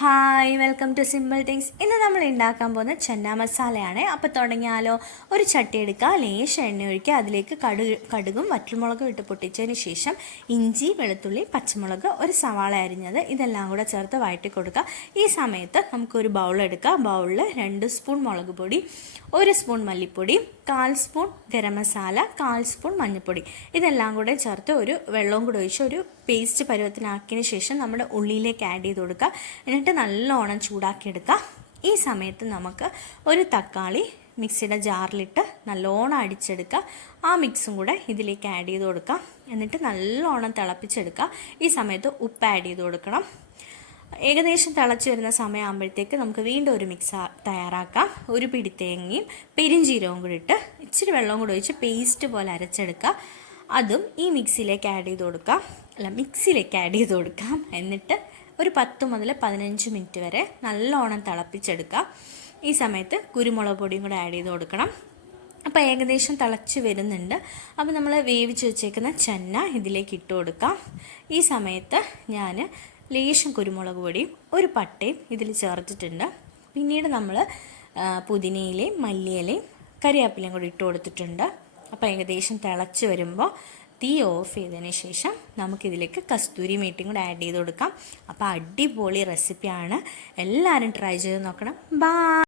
Hi welcome to simple things. ഇന്ന് നമ്മൾ ഉണ്ടാക്കാൻ പോകുന്ന ചന്ന മസാലയാണ്. അപ്പോൾ തുടങ്ങിയാലോ? ഒരു ചട്ടി എടുക്കുക, ലേശം എണ്ണ ഒഴിക്കുക, അതിലേക്ക് കടുകും വറ്റൽമുളകും ഇട്ട് പൊട്ടിച്ചതിന് ശേഷം ഇഞ്ചി, വെളുത്തുള്ളി, പച്ചമുളക്, ഒരു സവാള അരിഞ്ഞത് ഇതെല്ലാം കൂടെ ചേർത്ത് വഴറ്റി കൊടുക്കുക. ഈ സമയത്ത് നമുക്കൊരു ബൗൾ എടുക്കുക. ബൗളിൽ 2 സ്പൂൺ മുളക് പൊടി, 1 സ്പൂൺ മല്ലിപ്പൊടി, 1/4 സ്പൂൺ ഗരം മസാല, 1/4 സ്പൂൺ മഞ്ഞൾപ്പൊടി ഇതെല്ലാം കൂടെ ചേർത്ത് ഒരു വെള്ളവും കൂടെ ഒഴിച്ച് ഒരു പേസ്റ്റ് പരുവത്തിനാക്കിയതിന് ശേഷം നമ്മുടെ ഉള്ളിയിലേക്ക് ആഡ് ചെയ്ത് കൊടുക്കുക. എന്നിട്ട് നല്ലോണം ചൂടാക്കിയെടുക്കുക. ഈ സമയത്ത് നമുക്ക് ഒരു തക്കാളി മിക്സിയുടെ ജാറിലിട്ട് നല്ലോണം അടിച്ചെടുക്കുക. ആ മിക്സും കൂടെ ഇതിലേക്ക് ആഡ് ചെയ്ത് കൊടുക്കുക. എന്നിട്ട് നല്ലോണം തിളപ്പിച്ചെടുക്കുക. ഈ സമയത്ത് ഉപ്പ് ആഡ് ചെയ്ത് കൊടുക്കണം. ഏകദേശം തിളച്ച് വരുന്ന സമയമാകുമ്പോഴത്തേക്ക് നമുക്ക് വീണ്ടും ഒരു മിക്സ് തയ്യാറാക്കാം. ഒരു പിടി തേങ്ങയും പെരിഞ്ചീരവും കൂടി ഇട്ട് ഇച്ചിരി വെള്ളവും കൂടി ഒഴിച്ച് പേസ്റ്റ് പോലെ അരച്ചെടുക്കുക. അതും ഈ മിക്സിയിലേക്ക് ആഡ് ചെയ്ത് കൊടുക്കാം. എന്നിട്ട് ഒരു 10 മുതൽ 15 മിനിറ്റ് വരെ നല്ലോണം തിളപ്പിച്ചെടുക്കുക. ഈ സമയത്ത് കുരുമുളക് പൊടിയും കൂടെ ആഡ് ചെയ്ത് കൊടുക്കണം. അപ്പോൾ ഏകദേശം തിളച്ച് വരുന്നുണ്ട്. അപ്പോൾ നമ്മൾ വേവിച്ച് വെച്ചേക്കുന്ന ചന്ന ഇതിലേക്ക് ഇട്ട് കൊടുക്കാം. ഈ സമയത്ത് ഞാൻ ലേശം കുരുമുളക് പൊടിയും ഒരു പട്ടയും ഇതിൽ ചേർത്തിട്ടുണ്ട്. പിന്നീട് നമ്മൾ പുതിനയിലയും മല്ലിയിലയും കരിവേപ്പിലയും കൂടി ഇട്ട് കൊടുത്തിട്ടുണ്ട്. അപ്പോൾ ഏകദേശം തിളച്ച് വരുമ്പോൾ തീ ഓഫ് ചെയ്തതിന് ശേഷം നമുക്കിതിലേക്ക് കസ്തൂരി മേത്തിയും കൂടെ ആഡ് ചെയ്ത് കൊടുക്കാം. അപ്പോൾ അടിപൊളി റെസിപ്പിയാണ്. എല്ലാവരും ട്രൈ ചെയ്ത് നോക്കണം. ബൈ.